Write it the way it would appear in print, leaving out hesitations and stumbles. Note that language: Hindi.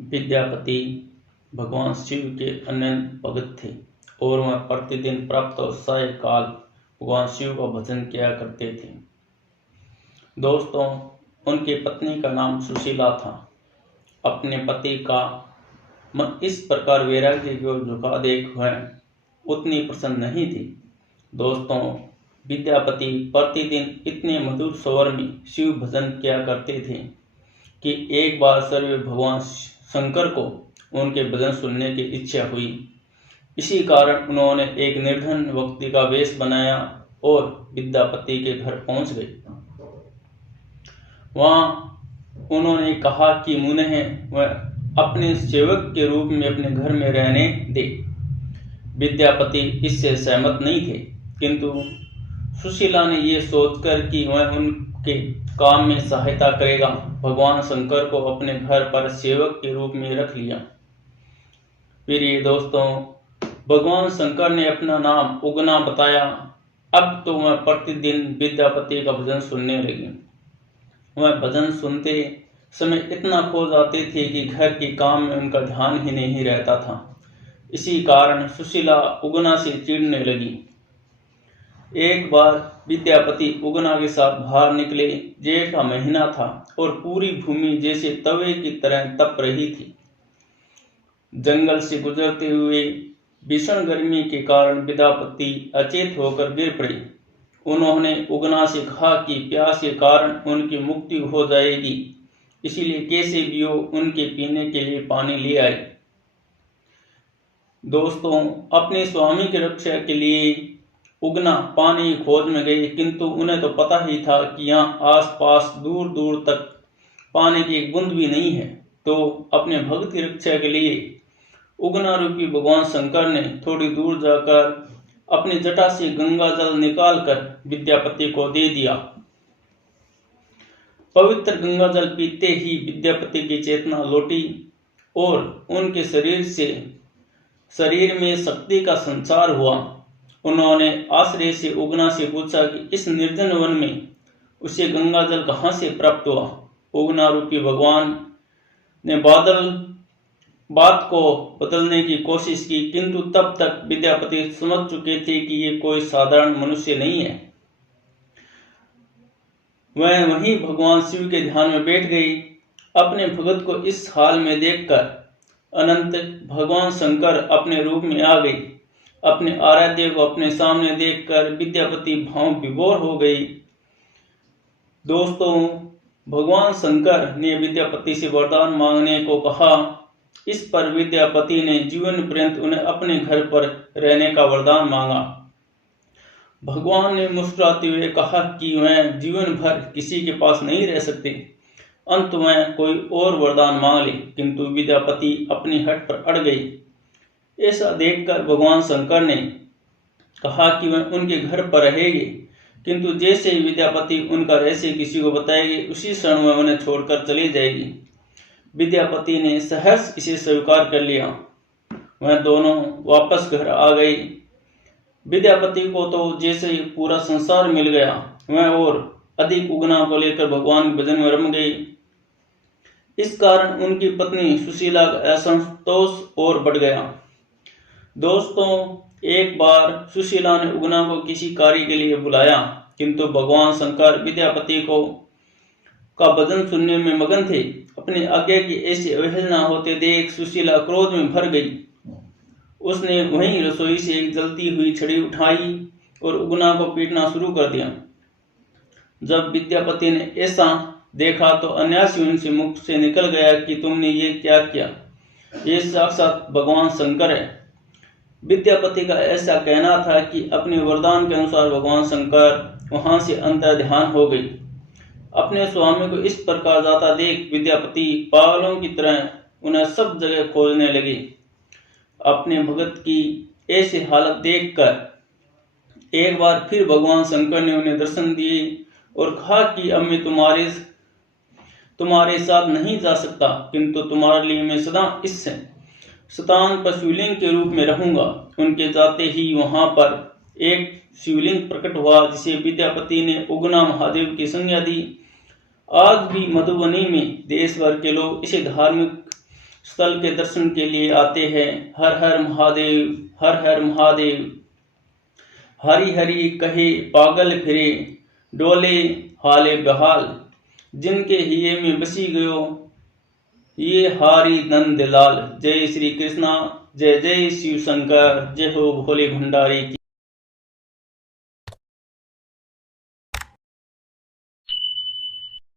विद्यापति भगवान शिव के अनन्य भक्त थे और वह प्रतिदिन प्राप्त साय काल भगवान शिव का भजन किया करते थे। दोस्तों, उनकी पत्नी का नाम सुशीला था। अपने पति का मन इस प्रकार वैराग्य की ओर झुका देख वह उतनी प्रसन्न नहीं थी। दोस्तों, विद्यापति प्रतिदिन इतने मधुर स्वर में शिव भजन किया करते थे कि एक बार सर्वे भगवान शंकर को उनके भजन सुनने की इच्छा हुई। इसी कारण उन्होंने एक निर्धन व्यक्ति का वेश बनाया और विद्यापति के घर पहुंच गए। वहां उन्होंने कहा कि मुन्हें वह अपने सेवक के रूप में अपने घर में रहने दे। विद्यापति इससे सहमत नहीं थे, किंतु सुशीला ने ये सोचकर कि वह उनके काम में सहायता करेगा, भगवान शंकर को अपने घर पर सेवक के रूप में रख लिया। प्रिय दोस्तों, भगवान शंकर ने अपना नाम उगना बताया। अब तो वह प्रतिदिन विद्यापति का भजन सुनने लगी। वह भजन सुनते समय इतना खो जाते थे कि घर के काम में उनका ध्यान ही नहीं रहता था। इसी कारण सुशीला उगना से चिढ़ने लगी। एक बार विद्यापति उगना के साथ बाहर निकले। जेठ का महीना था और पूरी भूमि जैसे तवे की तरह तप रही थी। जंगल से गुजरते हुए भीषण गर्मी के कारण विद्यापति अचेत होकर गिर पड़े। उन्होंने उगना से कहा कि प्यास के कारण उनकी मुक्ति हो जाएगी, इसीलिए कैसे भी हो उनके पीने के लिए पानी ले आए। दोस्तों, अपने स्वामी की रक्षा के लिए उगना पानी की खोज में गए, किंतु उन्हें तो पता ही था कि यहाँ आसपास दूर दूर तक पानी की एक बूंद भी नहीं है। तो अपने भक्त की रक्षा के लिए उगना रूपी भगवान शंकर ने थोड़ी दूर जाकर अपनी जटा से गंगा जल निकालकर विद्यापति को दे दिया। पवित्र गंगा जल पीते ही विद्यापति की चेतना लौटी और उनके शरीर में शक्ति का संचार हुआ। उन्होंने आश्चर्य से उगना से पूछा कि इस निर्जन वन में उसे गंगा जल कहाँ से प्राप्त हुआ। उगना रूपी भगवान ने बात को बदलने की कोशिश की, किंतु तब तक विद्यापति समझ चुके थे कि ये कोई साधारण मनुष्य नहीं है। वह वहीं भगवान शिव के ध्यान में बैठ गई। अपने भगत को इस हाल में देखकर अनंत भगवान शंकर अपने रूप में आ गई। अपने आराध्य को अपने सामने देखकर विद्यापति भाव विभोर हो गई। दोस्तों, भगवान शंकर ने विद्यापति से वरदान मांगने को कहा। इस पर विद्यापति ने जीवन पर्यंत उन्हें अपने घर पर रहने का वरदान मांगा। भगवान ने मुस्कुराते हुए कहा कि वह जीवन भर किसी के पास नहीं रह सकते। अंत में कोई और वरदान मांग ले, किंतु विद्यापति अपनी हट पर अड़ गई। ऐसा देखकर भगवान शंकर ने कहा कि वह उनके घर पर रहेंगे, किंतु जैसे ही विद्यापति उनका रहस्य किसी को बताएगी, उसी क्षण वह उन्हें छोड़कर चली जाएगी। विद्यापति ने सहर्ष इसे स्वीकार कर लिया। वह दोनों वापस घर आ गई। विद्यापति को तो जैसे ही पूरा संसार मिल गया। वह और अधिक उगना को लेकर भगवान के भजन में रम गई। इस कारण उनकी पत्नी सुशीला का असंतोष और बढ़ गया। दोस्तों, एक बार सुशीला ने उगना को किसी कार्य के लिए बुलाया, किंतु भगवान शंकर विद्यापति का भजन सुनने में मगन थे। अपनी आज्ञा की ऐसी अवहेलना होते देख सुशीला क्रोध में भर गई। उसने वहीं रसोई से एक जलती हुई छड़ी उठाई और उगना को पीटना शुरू कर दिया। जब विद्यापति ने ऐसा देखा तो अनायास उनसे मुख से निकल गया कि तुमने ये क्या किया, ये साक्षात भगवान शंकर है। विद्यापति का ऐसा कहना था कि अपने वरदान के अनुसार भगवान शंकर वहां से अंतर ध्यान हो गई। अपने स्वामी को इस प्रकार जाता देख विद्यापति पागलों की तरह उन्हें सब जगह खोजने लगी। अपने भगत की ऐसी हालत देखकर एक बार फिर भगवान शंकर ने उन्हें दर्शन दिए और कहा कि अब मैं तुम्हारे साथ नहीं जा सकता, किंतु तुम्हारे लिए मैं सदा इस शतान पर शिवलिंग के रूप में रहूंगा। उनके जाते ही वहां पर एक शिवलिंग प्रकट हुआ, जिसे विद्यापति ने उगना महादेव की संज्ञा दी। आज भी मधुबनी में देश भर के लोग इसे धार्मिक स्थल के दर्शन के लिए आते हैं। हर हर महादेव, हर हर महादेव। हरि हरि कहे पागल फिरे, डोले हाले बहाल। जिनके हिये में बसी गयो, ये हारी नंद लाल। जय श्री कृष्णा, जय जय शिव शंकर, जय हो भोले भंडारी की।